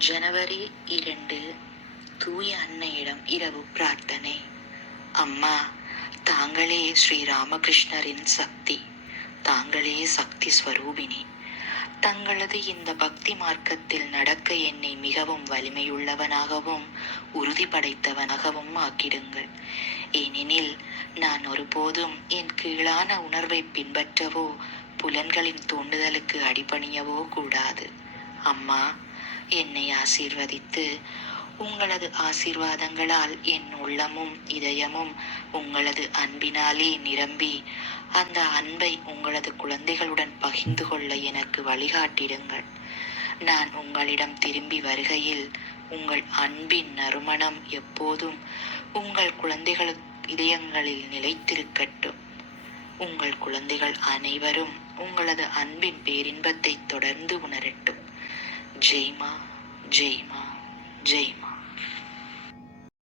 ஜனவரி இரண்டு தூய அன்னையிடம் இரவு பிரார்த்தனை. அம்மா தாங்களே ஸ்ரீ ராமகிருஷ்ணரின் சக்தி தாங்களே சக்தி ஸ்வரூபினி தங்களது இந்த பக்தி மார்க்கத்தில் நடக்க என்னை மிகவும் வலிமையுள்ளவனாகவும் உறுதி படைத்தவனாகவும் ஆக்கிடுங்கள். ஏனெனில் நான் ஒருபோதும் என் கீழான உணர்வை பின்பற்றவோ புலன்களின் தூண்டுதலுக்கு அடிபணியவோ கூடாது. அம்மா என்னை ஆசீர்வதித்து. உங்களது ஆசீர்வாதங்களால் என் உள்ளமும் இதயமும் உங்களது அன்பினாலே நிரம்பி. அந்த அன்பை உங்களது குழந்தைகளுடன் பகிர்ந்து கொள்ள எனக்கு வழிகாட்டிடுங்கள். நான் உங்களிடம் திரும்பி வருகையில் உங்கள் அன்பின் நறுமணம் எப்போதும் உங்கள் குழந்தைகள் இதயங்களில் நிலைத்திருக்கட்டும். உங்கள் குழந்தைகள் அனைவரும் உங்களது அன்பின் பேரின்பத்தை தொடர்ந்து உணரட்டும். ஜெய்மா ஜெய்மா ஜெய்மா